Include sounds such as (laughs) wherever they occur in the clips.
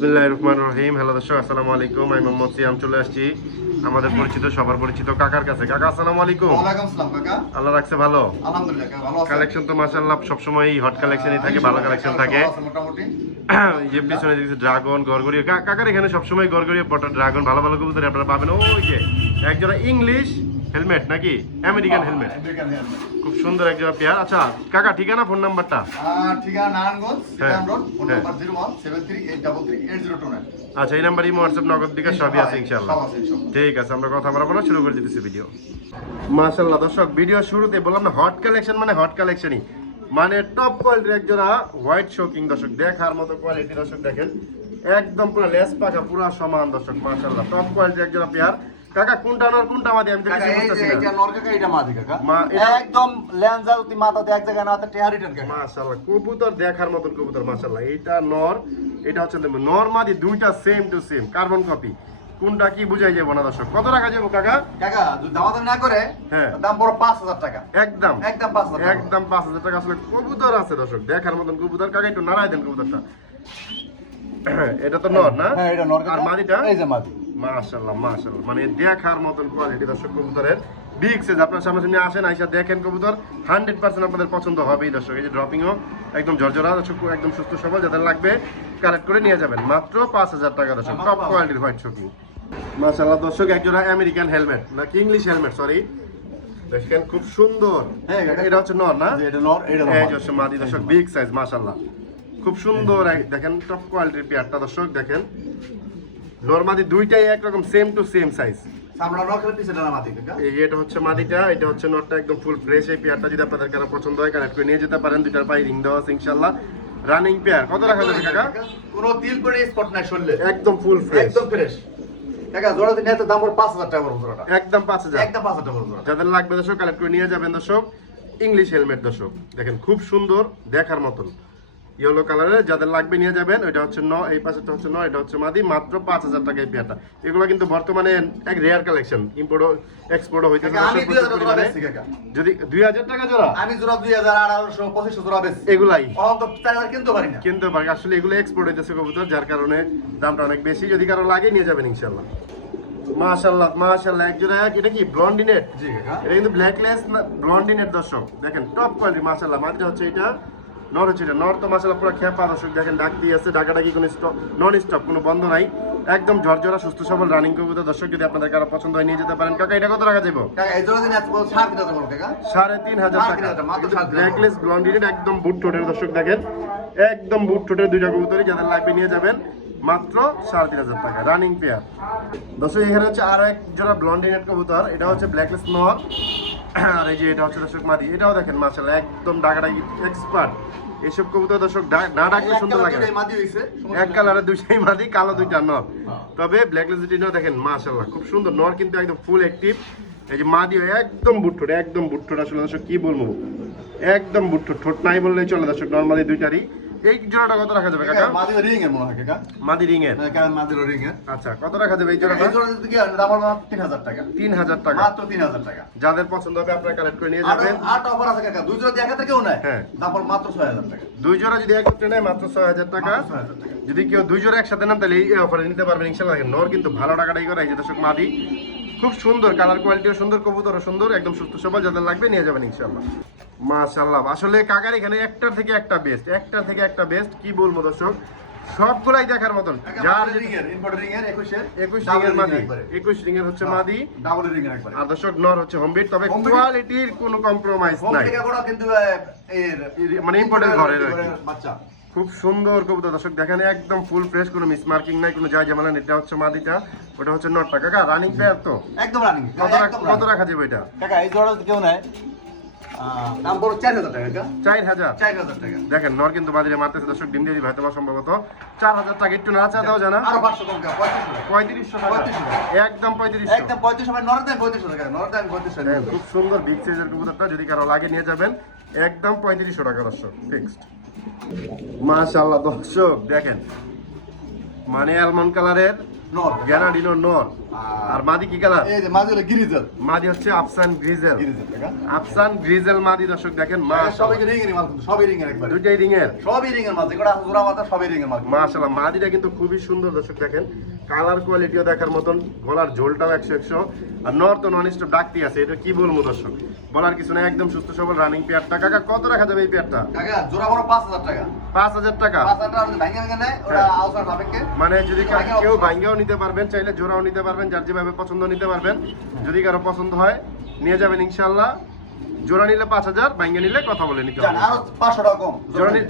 বিসমিল্লাহ রহমান রহিম। হ্যালো দর্শক আসসালামু আলাইকুম। আমি মোহাম্মদ সিয়াম চলে আসছি। আমাদের পরিচিত সবার পরিচিত কাকার কাছে। কাকা আসসালামু আলাইকুম। আল্লাহ রাখছে ভালো? কালেকশন তো সবসময় হট কালেকশনই থাকে ভালো কালেকশন থাকে। যে (coughs) পিছনে দেখছি ড্রাগন গরগরিয়া কা- কাকার এখানে সবসময় পটা ড্রাগন ভালো ভালো কবুতর আপনারা পাবেন। ওই যে একজোড়া ইংলিশ হেলমেট নাকি? আমেরিকান হেলমেট খুব সুন্দর একজোড়া পেয়ার। আচ্ছা কাকা ঠিকানা ফোন নাম্বারটা ঠিকানা Narayanganj সিটাম road phone. Number zero one seven three eight double three eight zero two nine আচ্ছা এই নাম্বার ইমো হোয়াটসঅ্যাপ নগদ দিকে সবই আছে ইনশাআল্লাহ। ঠিক আছে আমরা কথা বলব না শুরু করে দিতেছি ভিডিও মাশাআল্লাহ দর্শক ভিডিও শুরুতে বললাম না হট কালেকশন মানে হট কালেকশনই মানে টপ কোয়ালিটির একজোড়া হোয়াইট শোকিং দর্শক দেখার মতো কোয়ালিটি দর্শক দেখেন। একদম পুরো লেস পাখা পুরো সমান দর্শক মাশাআল্লাহ। টপ কোয়ালিটির একজোড়া পেয়ার। কাকা কোনটা নর কোনটা মাদি? আমি তো কাকা কিছু এই যে এটা নর কাকা এটা মাদি কাকা। একদম মাথাতে এক জায়গায় না টেহারি টেন কাকা মাশাআল্লাহ কবুতর দেখার মতন কবুতর মাশাআল্লাহ। এটা নর এটা হচ্ছে নর মাদি দুইটা same to same carbon copy কোনটা কি বুঝাই যাব না দর্শক? কত টাকা যাব কাকা? কাকা যদি দামাদামি না করে হ্যাঁ। দাম পড়ো পাঁচ হাজার টাকা। একদম। একদম পাঁচ হাজার একদম পাঁচ হাজার টাকা। আসলে কবুতর আছে দর্শক দেখার মতন কবুতর। কাকা একটু নাড়াই দেন কবুতরটা। (clears throat) এটা তো নর না? হ্যাঁ এটা নর আর মাদিটা? এই যে মাদি। মানে দেখার মতন কোয়ালিটি দর্শক কবুতরের। বিগ সাইজ আপনার সামনে সামনে আসেন আইসা দেখেন কবুতর হান্ড্রেড পার্সেন্ট আপনাদের পছন্দ হবেই দর্শক। এই যে ড্রপিংও একদম ঝরঝরা দর্শক একদম সুস্থ সবল যাদের লাগবে কালেক্ট করে নিয়ে যাবেন। মাত্র পাঁচ হাজার টাকা দর্শক টপ কোয়ালিটির হোয়াইট দর্শক একজোড়া আমেরিকান হেলমেট নাকি ইংলিশ হেলমেট সরি দেখেন খুব সুন্দর। হ্যাঁ। এটা হচ্ছে নর না? এটা নর এটা এই হচ্ছে মাদি দর্শক বিগ সাইজ মাশাআল্লাহ। খুব সুন্দর দেখেন টপ কোয়ালিটির পেয়ারটা দর্শক দেখেন। নরমাদি দুইটাই একরকম সেম টু সেম সাইজ সামলা নর খেলে পিছে ডানা মাদি কাকা এই এটা হচ্ছে মাদিটা এটা হচ্ছে নটটা একদম ফুল ফ্রেশ এই পেয়ারটা যদি আপনাদের কারও পছন্দ হয় কানেক্ট করে নিয়ে যেতে পারেন। দুইটার পায়ে রিং দেওয়া আছে ইনশাআল্লাহ। রানিং পেয়ার কত রাখা যাবে কাকা? কোনো তিল করে স্পট নাই শুনলে। একদম ফুল ফ্রেশ একদম ফ্রেশ কাকা জোড়া দিন এত দাম পড়ে পাঁচ হাজার টাকা পড়বে জোড়াটা। একদম পাঁচ হাজার। একদম পাঁচ হাজার টাকা পড়বে জোড়াটা। যাদের লাগবে দর্শক কালেক্ট করে নিয়ে যাবেন দর্শক। ইংলিশ হেলমেট দর্শক। দেখেন খুব সুন্দর দেখার মতন। ইয়েলো কালারের যাদের লাগবে নিয়ে যাবেন ওইটা হচ্ছে ন এই পাশেটা হচ্ছে ন এটা হচ্ছে মাদি মাত্র পাঁচ হাজার টাকা এই পেয়ারটা এগুলো কিন্তু বর্তমানে এক রেয়ার কালেকশন পরিমাণে। বেচছি কাকা। যদি দুই হাজার টাকা জোড়া? আমি জোড়া দুই হাজার আঠারোশো পঁচিশশো জোড়া বেচছি এগুলাই। কিনতে পারি না। কিনতে পারি আসলে এগুলো এক্সপোর্ট হইতেছে কবুতর যার কারণে দামটা অনেক বেশি। যদি কারও লাগে নিয়ে যাবেন ইনশাল্লাহ মাশাল্লাহ মাশাল্লাহ একজোড়া এক এটা কি ব্লন্ডিনেট জি এটা কিন্তু ব্ল্যাকলেস ব্লন্ডিনেট দর্শক। দেখেন টপ কোয়ালিটি মাশাল্লাহ মাটিটা হচ্ছে এটা। নর হচ্ছে এটা নর তো মাশাল্লাহ পুরো খেপা দর্শক দেখেন ডাক দিয়ে আছে ডাকাডাকি কোনো স্টপ নন স্টপ কোনো বন্ধ নাই। একদম ঝরঝরা সুস্থ সবল রানিং কবুতর। দর্শক যদি আপনাদের কারও পছন্দ হয় নিয়ে যেতে পারেন। কাকা এটা কত টাকা যাব সাড়ে তিন হাজার টাকা। ব্ল্যাকলেস ব্লন্ডিনেট একদম বুট ঠোঁটের দর্শক দেখেন। একদম বুট ঠোঁটের দুইটা কবুতরই যাদের লাগবে নিয়ে যাবেন মাত্র সাড়ে তিন হাজার টাকা। রানিং পেয়ার দর্শক এখানে হচ্ছে আরও এক জোড়া ব্লন্ডিনেট কবুতর। এটা হচ্ছে ব্ল্যাকলেস নর আর এই যে এটা হচ্ছে দর্শক মাদি এটাও দেখেন মাশাআল্লাহ একদম এক্সপার্ট এইসব কবুতর দর্শক না ডাকলে সুন্দর লাগে এক দুইটাই মাদি কালো দুইটা নর। তবে ব্ল্যাকলেস দুটি নর দেখেন মাশাআল্লাহ খুব সুন্দর। নর কিন্তু একদম ফুল অ্যাক্টিভ এই যে মাদি একদম বুট্ঠোট একদম বুট্ঠোট। আসলে দর্শক কি বলব? একদম বুট্ঠোট ঠোঁট নাই বললেই চলে দর্শক নর্মালি দুইটারই। এই জোড়াটা কত রাখা যাবে কাকা? মাদি রিং এর মনে হয় কাকা। মাদি রিং এর? কাকা মাদি রিং এর। আচ্ছা কত রাখা যাবে এই জোড়াটা? এই কি দাম টাকা। টাকা। মাত্র যাদের পছন্দ হবে আপনারা কালেক্ট করে নিয়ে যাবেন। আট অফার আছে কাকা। দুই জোড়া কেউ নাই হ্যাঁ। দাম মাত্র টাকা। দুই জোড়া যদি একত্রে নেয় মাত্র ছয় হাজার টাকা। মাত্র ছয় হাজার টাকা। যদি কেউ দুই জোড়া একসাথে নেন তাহলে এই অফারে নিতে পারবেন। ইনশাল্লাহ নর কিন্তু ভালো টাকাটাই করে এই যে দর্শক মাদি। খুব সুন্দর কালার কোয়ালিটিও সুন্দর কবুতরও সুন্দর একদম সুস্থ সবল যাদের লাগবে নিয়ে যাবেন ইনশাল্লাহ মাশাল্লাহ আসলে কাকার এখানে একটার থেকে একটা বেস্ট একটার থেকে একটা বেস্ট কি বলব দর্শক? সবগুলাই দেখার মতন। যার ইম্পোর্ট রিং এর 21 একুশ রিংয়ের মাদি হচ্ছে মাদি। ডাবল রিং এর আর দর্শক নর হচ্ছে হোমবিট তবে কোয়ালিটির কোনো কম্প্রোমাইজ নাই। মানে imported ঘরের বাচ্চা। খুব সুন্দর কবুতর দর্শক দেখেন একদম ফুল ফ্রেশ কোনো মিস মার্কিং নাই কোনো যায় জামালা নেই। এটা হচ্ছে মাদিটা ওটা হচ্ছে নটটা। কাকা রানিং পেয়ার তো? একদম রানিং কত রাখ- যাবে এটা? কাকা এই জোড়া কেউ নেয় আহ, দাম বড় চার হাজার টাকা চার হাজার? চার হাজার টাকা। দেখেন নর কিন্তু বাজারে মারতেছে দর্শক ডিম দিয়ে দিবে হয়তো সম্ভবত। চার হাজার টাকা একটু নাচা দাও জানা। আরও পাঁচশো কম কাকা পঁয়ত্রিশশো টাকা। পঁয়ত্রিশশো টাকা। একদম পঁয়ত্রিশশো। একদম পঁয়ত্রিশশো নরের দাম পঁয়ত্রিশশো টাকা নরের দাম পঁয়ত্রিশশো খুব সুন্দর বিগ সাইজের কবুতরটা যদি কারও লাগে নিয়ে যাবেন একদম পঁয়ত্রিশশো টাকা দর্শক ফিক্সড মাশাল্লাহ দর্শক দেখেন। মানে কালারের নর গ্যানাডিনো নর আর- মাদি কি কালার এই যে মাদি হলো গ্রিজেল মাদি হচ্ছে আফসান গ্রিজেল গিরিজল আফসান গ্রিজেল মাদি দর্শক দেখেন মা সবই রিং এর মাল সবই রিং এর একবার। রিং এর সবই রিং এর মাল যেটা জোড়া মাথা সবই রিং এর মাল। মাশাআল্লাহ মাদিটা কিন্তু খুবই সুন্দর দর্শক দেখেন। কালার কোয়ালিটিও দেখার মতন গলার ঝোলটাও একশো একশো আর নর তো নন স্টপ ডাকতি আছে এটা কি বলব দর্শক? বলার কিছু না একদম সুস্থ সবল রানিং পেয়ারটা কাকা কত রাখা যাবে এই পেয়ারটা কাকা জোড়া বড় পাঁচ হাজার টাকা। পাঁচ হাজার টাকা? হ্যাঁ। মানে যদি কেউ ভাঙ্গাও নিতে পারবেন চাইলে জোড়াও নিতে পারবেন যার যেভাবে পছন্দ নিতে পারবেন। যদি কারও পছন্দ হয় নিয়ে যাবেন ইনশাল্লাহ। জোড়া নিলে পাঁচ হাজার ভাঙ্গা নিলে কথা বলে নিতে হবে। আরও পাঁচশো টাকা কম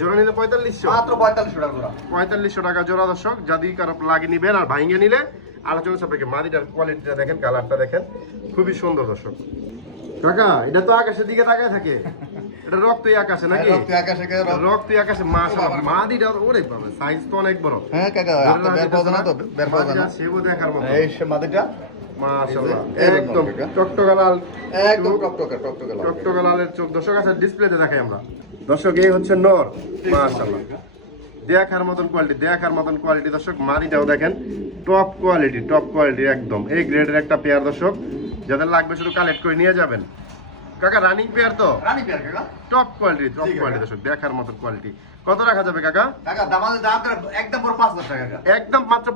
জোড়া নিলে। পঁয়তাল্লিশশো। মাত্র পঁয়তাল্লিশশো টাকা জোড়া। পঁয়তাল্লিশশো টাকা জোড়া দর্শক যদি কারও লাগে নিবেন আর ভাঙ্গে নিলে আলোচনা সাপেক্ষে মাদিটার কোয়ালিটিটা দেখেন কালারটা দেখেন খুবই সুন্দর দর্শক। কাকা এটা তো আকাশের দিকে তাকায় থাকে। এটা রক্তই আকাশে নাকি? রক্ত আকাশে রক্তই আকাশে মাশাআল্লাহ মাদিটা ওরে বাবা সাইজ তো অনেক বড়। হ্যাঁ কাকা ধরে বের পাওয়া না তো বের পাওয়া না। সেবও দেখার মতো। এই মাদিটা মাশাআল্লাহ। একদম টকটকা লাল একদম টকটকে টকটকে লাল। টকটকা লালের চোখ দর্শক আছে ডিসপ্লেতে দেখাই আমরা। দর্শক এই হচ্ছে নর। মাশাআল্লাহ। দেখার মতন কোয়ালিটি দেখার মতন কোয়ালিটি দর্শক মাদিটাও দেখেন টপ কোয়ালিটি টপ কোয়ালিটি একদম। এই গ্রেডের একটা পেয়ার দর্শক যাদের লাগবে শুধু কালেক্ট করে নিয়ে যাবেন। কাকা রানিং পেয়ার তো? রানী পেয়ার কাকা। টপ কোয়ালিটি টপ কোয়ালিটি দর্শক দেখার মতন কোয়ালিটি কত রাখা যাবে কাকা? একদম পুরো পাঁচ হাজার টাকা কাকা। একদম মাত্র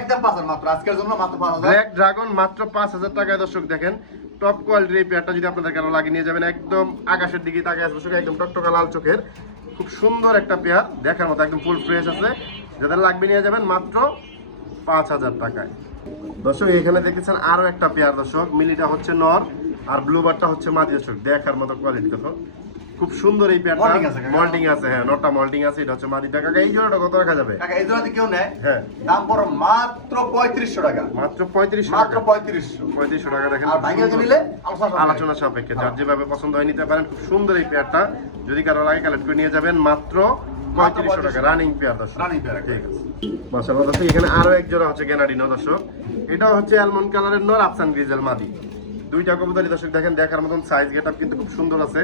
একদম মাত্র। আজকের জন্য মাত্র পাঁচ হাজার। ব্ল্যাক ড্রাগন মাত্র পাঁচ হাজার টাকায় দর্শক দেখেন টপ কোয়ালিটির এই পেয়ারটা যদি আপনাদের কারও লাগিয়ে নিয়ে যাবেন একদম আকাশের দিকে তাকায় আসবে দর্শক একদম টকটকা লাল চোখের খুব সুন্দর একটা পেয়ার দেখার মতো একদম ফুল ফ্রেশ আছে। যাদের লাগবে নিয়ে যাবেন মাত্র পাঁচ হাজার টাকায়। দর্শক এখানে দেখেছেন আরও একটা পেয়ার দর্শক মিলিটা হচ্ছে নর আর ব্লু বারটা হচ্ছে মাদি দর্শক দেখার মতো কোয়ালিটি দেখো খুব সুন্দর এই পেয়ারটা Molting আছে কাকা। মল্টিং আছে হ্যাঁ নটটা মল্টিং আছে এটা হচ্ছে কাকা এই জোড়াটা কত রাখা যাবে? এই জন্য কেউ নেয়? হ্যাঁ। দাম পড়ো মাত্র পঁয়ত্রিশশো টাকা। মাত্র মাত্র টাকা। পঁয়ত্রিশশো। পঁয়ত্রিশশো টাকা দেখেন। আর খুব ভাঙে নিলে আলোচনা সাপেক্ষে। যার যেভাবে পছন্দ হয় নিতে পারেন খুব সুন্দর এই যদি কারও লাগে কালেক্ট করে নিয়ে যাবেন মাত্র পঁয়ত্রিশশো টাকা। রানিং পেয়ার দর্শক। Running pair, ঠিক আছে। দর্শক এখানে আরও এক জোড়া হচ্ছে গ্যানাডিনো দর্শক। এটা হচ্ছে অ্যালমন্ড কালারের নর আফসান গ্রিজেল মাদি। দুইটা কবুতরি দর্শক দেখেন দেখার মতন সাইজ গেট আপ কিন্তু খুব সুন্দর আছে।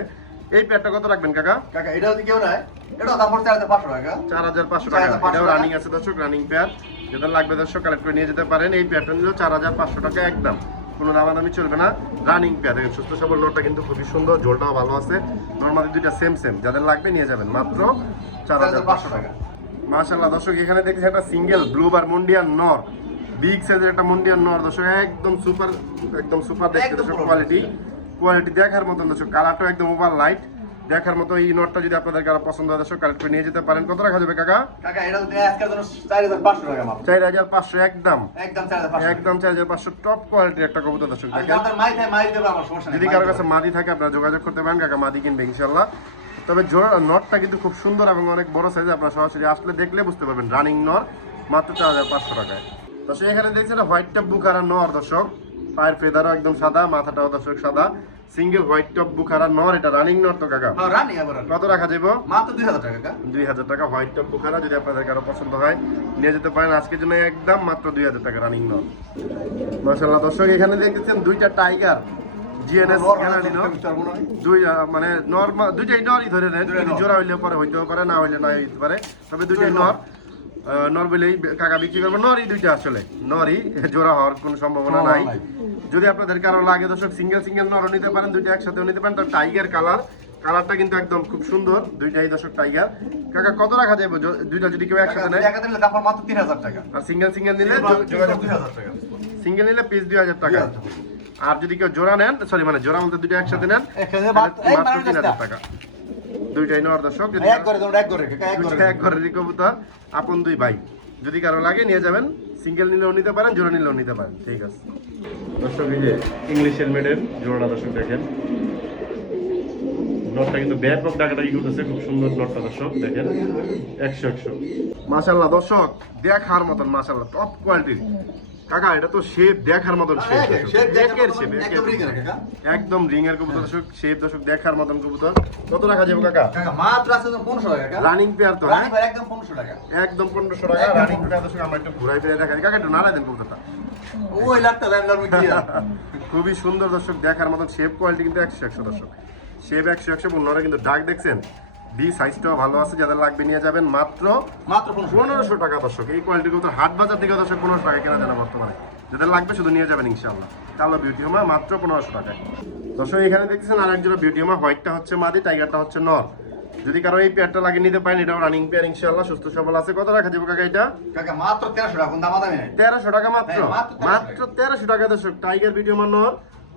এই পেয়ারটা কত রাখবেন কাকা? কাকা এটা যদি কেউ নেয় এটা দাম পড়ছে চার হাজার পাঁচশো টাকা চার হাজার পাঁচশো টাকা। 4,500 এটাও রানিং আছে দর্শক রানিং পেয়ার যেটা লাগবে দর্শক কালেক্ট করে নিয়ে যেতে পারেন। এই পেয়ারটা নিলেও চার হাজার পাঁচশো টাকা একদম। কোনো দামাদামি চলবে না। রানিং সুস্থ সবল কিন্তু খুবই সুন্দর ঝোলটাও ভালো আছে। নর্মালি দুইটা সেম সেম যাদের লাগবে নিয়ে যাবেন। মাত্র চার চার হাজার হাজার পাঁচশো টাকা। মাশাল্লাহ দর্শক এখানে দেখছি একটা সিঙ্গেল ব্লু বার মন্ডিয়ান নর বিগ সাইজের একটা মন্ডিয়ান নর দর্শক একদম সুপার একদম সুপার দেখতে দর্শক কোয়ালিটি কোয়ালিটি দেখার মতন দর্শক কালারটাও একদম ওভার লাইট দেখার মতো এই নটটা যদি আপনাদের কারও পছন্দ হয় দর্শক কালেক্ট করে নিয়ে যেতে পারেন। কত রাখা যাবে কাকা? কাকা এটা আজকের জন্য চার হাজার পাঁচশো টাকা মাত্র চার হাজার পাঁচশো একদম। একদম চার হাজার পাঁচশো। একদম চার হাজার পাঁচশো টপ কোয়ালিটির একটা কবুতর দর্শক দেখেন। মাই থাকে মাই দেবে আমার সমস্যা নেই। যদি কারোর কাছে মাদি থাকে আপনারা যোগাযোগ করতে পারেন। কাকা মাদি কিনবে ইনশাল্লাহ তবে জোড়া নটটা কিন্তু খুব সুন্দর এবং অনেক বড় সাইজ আপনারা সরাসরি আসলে দেখলে বুঝতে পারবেন। রানিং নর মাত্র চার হাজার পাঁচশো টাকায়। দর্শক এখানে দেখছেন হোয়াইট টপ বুখারা নর দর্শক। পায়ের ফেদারও একদম সাদা মাথাটাও দর্শক সাদা। সিঙ্গেল হোয়াইট টপ বুখারা নর এটা রানিং নর তো কাকা? হ্যাঁ রানি আবার কত রাখা যাব মাত্র দুই হাজার টাকা কাকা। দুই হাজার টাকা হোয়াইট টপ বুখারা যদি আপনাদের কারও পছন্দ হয় নিয়ে যেতে পারেন। আজকের জন্য একদম মাত্র দুই হাজার টাকা রানিং নট মাসাল্লাহ দর্শক এখানে দেখতেছেন দুইটা টাইগার জিএনএস নর মনে হয়। দুই মানে নর্মাল দুইটাই নরই ধরে নেন। জোড়া হইলে পরে হইতেও পারে না হইলে না হইতে পারে। তবে দুইটাই নর নর। বলেই কাকা বিক্রি করব। নরই দুইটা আসলে। নরই জোড়া হওয়ার কোনো সম্ভাবনা নাই। যদি আপনাদের কারও লাগে দর্শক সিঙ্গেল সিঙ্গেল নরও নিতে পারেন দুইটা নিতে পারেন। তো টাইগার কালার কালারটা কিন্তু একদম খুব সুন্দর। দুইটাই দর্শক টাইগার কাকা কত রাখা যাবে দুইটা যদি কেউ একসাথে নেয়। দাম মাত্র তিন হাজার টাকা। আর সিঙ্গেল সিঙ্গেল নিলে দুই যো- যোগাযোগ হাজার টাকা। সিঙ্গেল নিলে পিস দুই হাজার টাকা। আর যদি কেউ জোড়া নেন সরি মানে জোড়া বলতে দুটো একসাথে নেন মাত্র- টাকা। দুইটাই নেওয়ার দর্শক যদি এক করে ধরুন এক করে এক করে কবুতর আপন দুই ভাই। যদি কারও লাগে নিয়ে যাবেন। সিঙ্গেল নিলেও নিতে পারেন জোড়া নিলেও নিতে পারেন। ঠিক আছে। দর্শক এই যে ইংলিশ হেলমেটের জোড়াটা দর্শক দেখেন। নটটা কিন্তু ব্যাপক ডাকাটাকি করতেছে খুব সুন্দর নটটা দর্শক দেখেন। একশো একশো। মাশাল্লাহ দর্শক দেখার মতন মাশাল্লাহ টপ কোয়ালিটির কাকা এটা তো শেপ দেখার মতন শেপ একের একদম রিং এর কবুতর দর্শক শেপ দর্শক দেখার মতন কবুতর। কত রাখা যাবে কাকা? কাকা, মাত্র আছে তো 1500 টাকা রানিং পেয়ার তো রানী ভাই একদম 1500 টাকা। একদম পনেরোশো টাকা রানিং পেয়ার দর্শক আমরা একটু ঘুরাই ফিরে দেখা কাকা একটু নাড়াই দেন কবুতরটা। ওই মিটিয়া। (laughs) খুবই সুন্দর দর্শক দেখার মতন শেপ কোয়ালিটি কিন্তু একশো একশো দর্শক। শেপ একশো একশো এবং নরে কিন্তু ডাক দেখছেন? বি সাইজটাও ভালো আছে যাদের লাগবে নিয়ে যাবেন মাত্র মাত্র পনেরোশো টাকা। দর্শক। এই কোয়ালিটির কবুতর হাট বাজার থেকে দর্শক পনেরোশো টাকা কেনা যায় না বর্তমানে। যাদের লাগবে শুধু নিয়ে যাবেন ইনশাল্লাহ কালো বিউটি হোমা মাত্র পনেরোশো টাকায়। দর্শক এখানে দেখছেন আর একজোড়া বিউটি হোমা হোয়াইটটা হচ্ছে মাদি টাইগারটা হচ্ছে নর যদি কারও এই পেয়ারটা লাগিয়ে নিতে পারেন এটাও রানিং পেয়ার ইনশাল্লাহ সুস্থ সবল আছে। কত রাখা যাবে কাকা এটা? কাকা মাত্র তেরোশো টাকা দাম দামি তেরোশো টাকা মাত্র? হ্যাঁ, মাত্র 1300 তেরোশো টাকা দর্শক টাইগার ভিডিও মান্য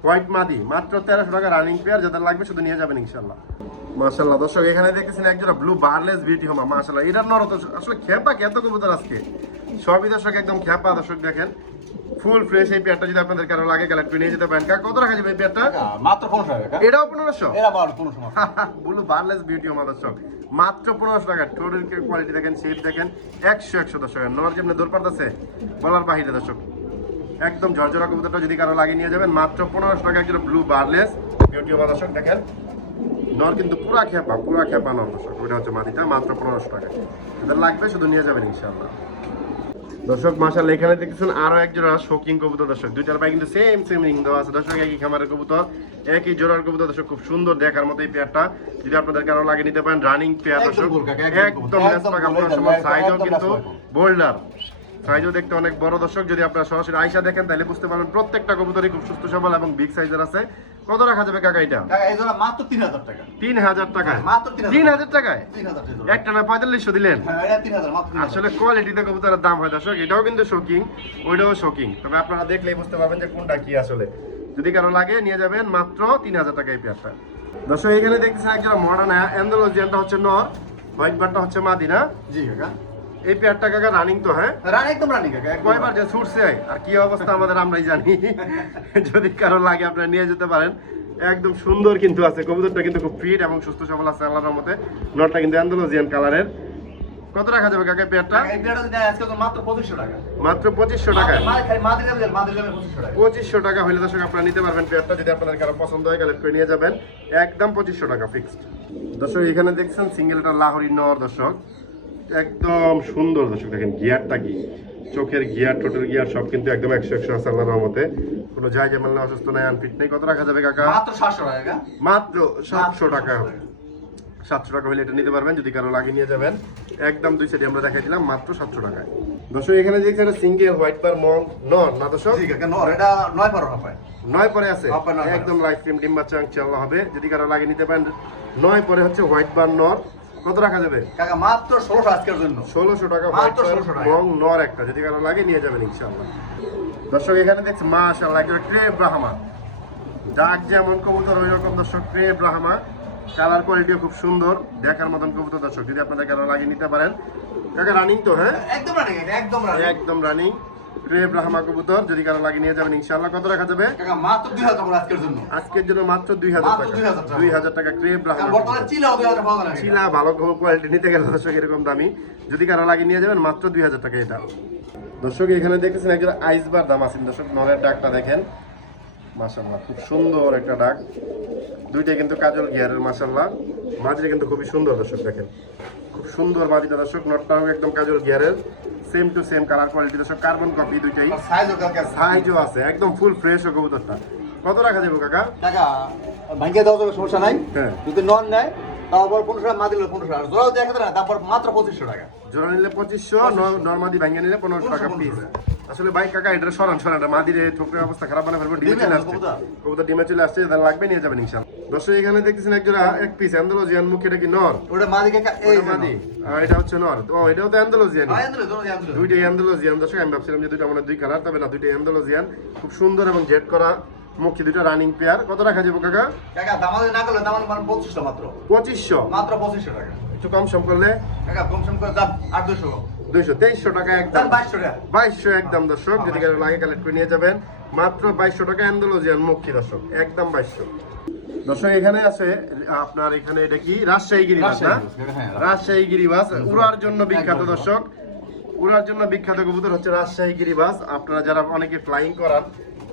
হোয়াইট মাদি। মাত্র তেরোশো টাকা রানিং পেয়ার যাদের লাগবে শুধু নিয়ে যাবেন ইনশাল্লাহ মাশাল্লাহ দর্শক এখানে দেখতেছেন একজোড়া ব্লু বার্লেস বিউটি হোমা মাশাল্লাহ এটার নর তো আসলে খেপা কত কবুতর আজকে? সবই দর্শক একদম খেপা দর্শক দেখেন ফুল ফ্রেশ এই পেয়ারটা যদি আপনাদের কারও লাগে কালেক্ট করে নিয়ে যেতে পারেন। কাকা কত রাখা যাবে এই পেয়ারটা? মাত্র পনেরোশো টাকা এটাও পনেরোশো? এরা বারো পনেরোশো ব্লু বার্লেস বিউটি হোমা দর্শক মাত্র পনেরোশো টাকা। টোরের কোয়ালিটি দেখেন শেপ দেখেন একশো একশো দর্শক। নর যেমনি দৌড় পারতেছে বলার বাহিরে দর্শক একদম ঝরঝরা কবুতরটা যদি কারও লাগিয়ে নিয়ে যাবেন মাত্র পনেরোশো টাকা একজন ব্লু বার্লেস বিউটি হোমা দর্শক দেখেন। নর কিন্তু পুরা খেপা পুরা খেপা নর দর্শক। ওটা হচ্ছে মাটিটা মাত্র পনেরোশো টাকা। এদের লাগবে শুধু নিয়ে যাবেন ইনশাল্লাহ দর্শক মাসাল এখানে দেখতেছেন আরও এক জোড়া শোকিং কবুতর দর্শক। দুইটার পায়ে কিন্তু সেম সেম রিং দেওয়া আছে। দর্শক একই খামারের কবুতর একই জোড়ার কবুতর দর্শক। খুব সুন্দর দেখার মতো এই পেয়ারটা। যদি আপনাদের কারও লাগে নিতে পারেন রানিং পেয়ার দর্শক। একদম, সাইজও কিন্তু বোল্ডার সাইজও দেখতে অনেক বড় দর্শক। যদি আপনারা সরাসরি আইসা দেখেন তাহলে বুঝতে পারবেন প্রত্যেকটা কবুতরই খুব সুস্থ সবল এবং বিগ সাইজের আছে। কত রাখা যাবে কাকা এটা? মাত্র তিন হাজার টাকা। তিন হাজার টাকায় তিন হাজার। টাকায়? তিন হাজার জন্য। একটা না পঁয়তাল্লিশশো দিলেন? হ্যাঁ। আসলে কোয়ালিটিতে কবুতরের দাম হয় দর্শক এটাও কিন্তু শোকিং ওইটাও শোকিং তবে আপনারা দেখলেই বুঝতে পারবেন যে কোনটা কি আসলে। যদি কারও লাগে নিয়ে যাবেন মাত্র তিন হাজার টাকা এই পেয়ারটা দর্শক এখানে দেখতেছেন একজন মডার্ন অ্যান্ডোলজিয়ানটা হচ্ছে নর হোয়াইট বারটা হচ্ছে মাদি না জি কাকা। এই পেয়ারটা কাকা রানিং তো হ্যাঁ? রানী একদম রানী কাকা, কয়বার যে ছুটছে আর কি অবস্থা আমাদের আমরাই জানি। (laughs) যদি কারও লাগে আপনারা নিয়ে যেতে পারেন। একদম সুন্দর কিন্তু আছে কবুতরটা কিন্তু খুব ফিট এবং সুস্থ সবল আছে আল্লাহর রহমতে। নটটা কিন্তু অ্যান্ডোলজিয়ান কালারের। কত রাখা যাবে কাকা পেয়ারটা? মাত্র পঁচিশশো টাকা। মাত্র পঁচিশশো টাকা। পঁচিশশো টাকা। হলে দর্শক আপনারা নিতে পারবেন পেয়ারটা যদি আপনাদের কারও পছন্দ হয় কালেক্ট করে নিয়ে যাবেন। একদম পঁচিশশো টাকা ফিক্সড দর্শক এখানে দেখছেন সিঙ্গেলটা লাহোরি নর দর্শক। একদম সুন্দর দর্শক দেখেন গিয়ারটা কি? চোখের গিয়ার টোটাল গিয়ার সব কিন্তু একদম একশো একশো আছে আল্লাহর রহমতে। কোনো যায় যেমন না অসুস্থ নাই আনফিট নেই। কত রাখা যাবে কাকা? মাত্র সাতশো টাকা। মাত্র সাতশো টাকা। সাতশো টাকা। হলে এটা নিতে পারবেন যদি কারও লাগিয়ে নিয়ে যাবেন। একদম দুই সাইডে আমরা দেখাই দিলাম মাত্র সাতশো টাকায়। দর্শক এখানে দেখছি একটা সিঙ্গেল হোয়াইট বার মং নর না দর্শক? এটা নয় টাকায়। নয় পরে আছে? একদম লাইফ ক্রিম ডিম বাচ্চা ইনশাআল্লাহ হবে। যদি কারও লাগিয়ে নিতে পারেন নয় পরে হচ্ছে হোয়াইট বার নর। কত রাখা যাবে? কাকা, মাত্র ষোলোশো আজকের জন্য। ষোলোশো টাকা মাত্র 1600 টাকা। মং নর একটা যদি কারও লাগে নিয়ে যাবেন ইনশাআল্লাহ। দর্শক এখানে দেখছি মাশাআল্লাহ একটা ট্রে ব্রাহ্মা। ডাক যেমন কবুতর ওই রকম দর্শক ট্রে ব্রাহ্মা। কালার কোয়ালিটিও খুব সুন্দর দেখার মতন কবুতর দর্শক যদি আপনাদের কারও লাগিয়ে নিতে পারেন। কাকা রানিং তো হ্যাঁ? একদম রানী একদম রানী। একদম রানিং ট্রে ব্রাহ্মা কবুতর যদি কারও লাগিয়ে নিয়ে যাবেন ইনশাআল্লাহ। কত রাখা যাবে? মাত্র দুই হাজার আজকের জন্য। আজকের জন্য মাত্র দুই হাজার টাকা। দুই হাজার টাকা। ক্রেপ কারণ বর্তমানে চিলাও দুই হাজার পাওয়া যায় না। শিলা ভালো কোয়ালিটি নিতে গেলে দর্শক এরকম দামি। যদি কারও লাগিয়ে নিয়ে যাবেন মাত্র দুই হাজার টাকা এটা। দর্শক এখানে দেখতেছেন একজন আইসবার দাম আছেন দর্শক নরের ডাকটা দেখেন। মাসাল্লাহ খুব সুন্দর একটা ডাক। দুইটাই কিন্তু কাজল গিয়ারের মাসাল্লাহ মাঝিটা কিন্তু খুবই সুন্দর দর্শক দেখেন। খুব সুন্দর মাঝিটা দর্শক নটটাও একদম কাজল গিয়ারের same to same colour quality দর্শক কার্বন কপি দুইটাই সাইজও কাকা। সাইজও আছে একদম ফুল ফ্রেশ ও কবুতরটা কত রাখা যাবে কাকা কাকা, ভাঙ্গিয়ে দেওয়া যাবে, সমস্যা নাই। হ্যাঁ। যদি নন নেয়, তারপর 1500 টাকা, মা দিলে 1500 টাকা। জোড়াও দেখা না, তারপর মাত্র 2500 টাকা। জোড়া নিলে পঁচিশশো নর্মাদি ভাঙিয়ে নিলে পনেরোশো টাকা পিস আসলে ভাই কাকা এটা সরান সরান মাদিরে ঠোকরের অবস্থা খারাপ বানা ফেলব ডিমে চলে আসছে কবুতর? ডিমে চলে আসছে লাগবে নিয়ে যাবেন ইনশাল্লাহ দর্শক এখানে দেখতেছেন এক জোড়া এক পিস অ্যান্ডোলজিয়ান মুখ এটা কি নর? ওটা এই ওটা মাদি। আর এটা হচ্ছে নর। ও এটাও তো অ্যান্ডোলজিয়ান হ্যাঁ, দুইটাই অ্যান্ডোলজিয়ান দর্শক আমি ভাবছিলাম যে দুইটা মানে দুই কালার তবে না দুইটাই অ্যান্ডোলজিয়ান খুব সুন্দর এবং জেট করা মুখে দুইটা রানিং পেয়ার কত রাখা যাব কাকা? কাকা, না করলে মানে 2500 মাত্র। পঁচিশশো? মাত্র 2500 টাকা। একটু কম সম করলে? কাকা, কম সম করে দাম 800 দুইশো। তেইশশো টাকা একদম। দাম 2200 টাকা। বাইশশো একদম দর্শক। যদি লাগে কালেক্ট করে নিয়ে যাবেন। মাত্র বাইশশো টাকা অ্যান্ডোলজিয়ান মুক্তি দর্শক। একদম বাইশশো। দর্শক এখানে আছে আপনার এখানে এটা কি? রাজশাহী গিরিবাস না? রাজশাহী গিরিবাস, হ্যাঁ, রাজশাহী। উড়ার জন্য বিখ্যাত দর্শক উড়ার জন্য বিখ্যাত কবুতর হচ্ছে রাজশাহী গিরিবাস। আপনারা যারা অনেকে ফ্লাইং করান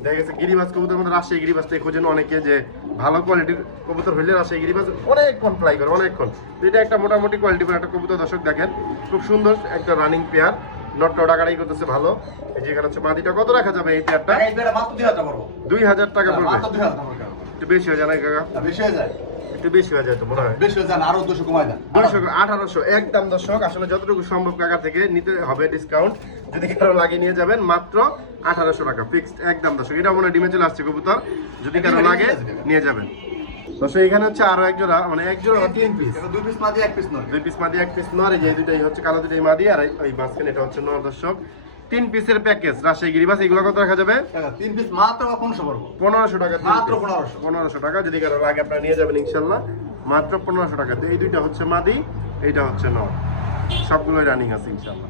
দেখা গেছে গিরিবাস কবুতর মধ্যে রাজশাহী গিরিবাসটাই খোঁজেন অনেকে যে ভালো কোয়ালিটির কবুতর হইলে রাজশাহী গিরিবাস অনেকক্ষণ ফ্লাই করে অনেকক্ষণ। এটা একটা মোটামুটি কোয়ালিটি একটা কবুতর দর্শক দেখেন খুব সুন্দর একটা রানিং পেয়ার নটটা ডাকাডাই করতেছে ভালো। এই যে এখানে হচ্ছে মাদিটা কত রাখা যাবে এই পেয়ারটা কাকা, এই পেয়ারটা মাত্র 2000 টাকা পড়ব। দুই হাজার টাকা পড়বে। মাত্র 2000 টাকা পড়বে। একটু বেশি হয়ে যায় না কাকা? বেশি হয়ে যায়? একটু বেশি হয়ে যায় তো মনে হয়। বেশি হয়ে যান আরও দুশো কমাই দেন। দুইশো আঠারোশো একদম দর্শক আসলে যতটুকু সম্ভব কাকা থেকে নিতে হবে ডিসকাউন্ট যদি কারও লাগিয়ে নিয়ে যাবেন মাত্র আঠারোশো টাকা ফিক্সড একদম দর্শক। এটা মনে ডিমে চলে আসছে কবুতর। যদি কারও লাগে নিয়ে যাবেন। দর্শক এখানে হচ্ছে আরও এক জোড়া মানে এক জোড়া তিন পিস দুই পিস মাদি এক পিস নয়। দুই পিস মাদি এক পিস নর এই যে দুটাই হচ্ছে কালো দুটাই মাদি আর এই- ওই মাঝখানে এটা হচ্ছে নর দর্শক। তিন পিসের প্যাকেজ রাজশাহী গিরিবাস এগুলো কত রাখা যাবে? তিন পিস মাত্র পনেরোশো পড়ব পনেরোশো টাকা মাত্র। 1500 পনেরোশো। টাকা যদি কারও লাগে আপনারা নিয়ে যাবেন ইনশাল্লাহ। মাত্র পনেরোশো টাকা। এই দুইটা হচ্ছে মাদি এইটা হচ্ছে নর। সবগুলোই রানিং আছে ইনশাল্লাহ।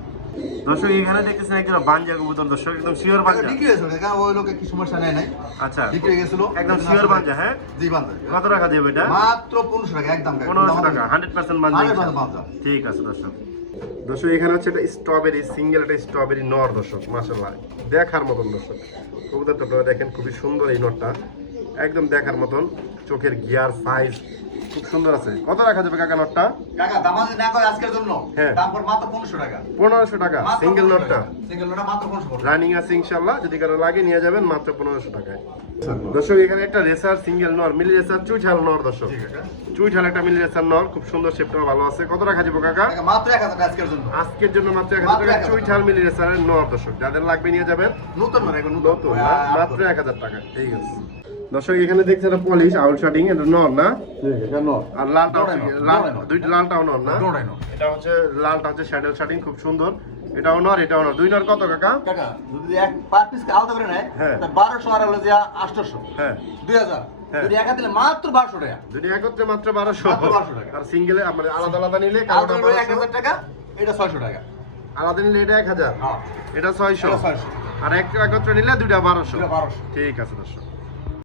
দর্শক এখানে দেখতেছেন একজন বাঞ্জা কবুতর দর্শক একদম শিওর বাঞ্জা। বিক্রি কারণ ওই লোকে কি সমস্যা নাই? আচ্ছা। বিক্রি গেছিল। একদম শিওর বাঞ্জা হ্যাঁ? জি কত টাকা দেবে এটা? মাত্র পনেরোশো টাকা একদম কাকা। পনেরোশো টাকা হান্ড্রেড পার্সেন্ট বাঞ্জা 100% বাঞ্জা। ঠিক আছে দর্শক। দর্শক, এখানে হচ্ছে একটা স্ট্রবেরি সিঙ্গেল একটা স্ট্রবেরি নর দর্শক মাসাল্লাহ দেখার মতন দর্শক। কবুতরটা আপনারা দেখেন, খুবই সুন্দর এই নরটা। একদম দেখার মতন চোখের গিয়ার সাইজ খুব সুন্দর আছে। কত রাখা যাবে কাকা নটটা? কাকা দামাজি না করে আজকের জন্য? হ্যাঁ। দাম পড়ে মাত্র পনেরোশো টাকা। পনেরোশো টাকা সিঙ্গেল নটটা। সিঙ্গেল নোটটা মাত্র পনেরোশো পড়বে। রানিং আছে ইনশাল্লাহ যদি কারও লাগে নিয়ে যাবেন মাত্র পনেরোশো টাকায়। দর্শক এখানে একটা রেসার সিঙ্গেল নর মিলি রেসার চুইঠাল নর দর্শক। চুইঠাল একটা মিলি রেসার নর খুব সুন্দর শেপটাও ভালো আছে। কত রাখা যাবে কাকা? মাত্র এক হাজার টাকা আজকের জন্য। আজকের জন্য মাত্র এক মাত্র হাজার টাকা। 1000 চুইঠাল মিলি রেসারের নর দর্শক। যাদের লাগবে নিয়ে যাবেন। নতুন মানে এখন নতুন। মাত্র এক হাজার টাকা। ঠিক আছে। দর্শক এখানে দেখছেন একটা পলিশ আউট শার্টিং এটা নর না? আর লালটা লাল দুইটা লালটাও নর না? এটা হচ্ছে লালটা হচ্ছে শার্টিং খুব সুন্দর। এটাও নর এটাও নর। দুই নর কত কাকা? কাকা যদি এক পার পিস আলাদা করে নেয় হ্যাঁ। তা বারোশো আর হলো যে আটশোশো। হ্যাঁ। দুই হাজার। হ্যাঁ। একা দিলে মাত্র বারোশো টাকা। যদি একত্রে মাত্র বারোশো। মাত্র 1200 টাকা। আর সিঙ্গেলে মানে আলাদা আলাদা নিলে আলাদা এক হাজার টাকা এটা ছয়শো টাকা। আলাদা নিলে এটা এক হাজার? হ্যাঁ। এটা ছয়শো। এটা আর এক একত্রে নিলে দুইটা বারোশো। বারোশো। ঠিক আছে দর্শক।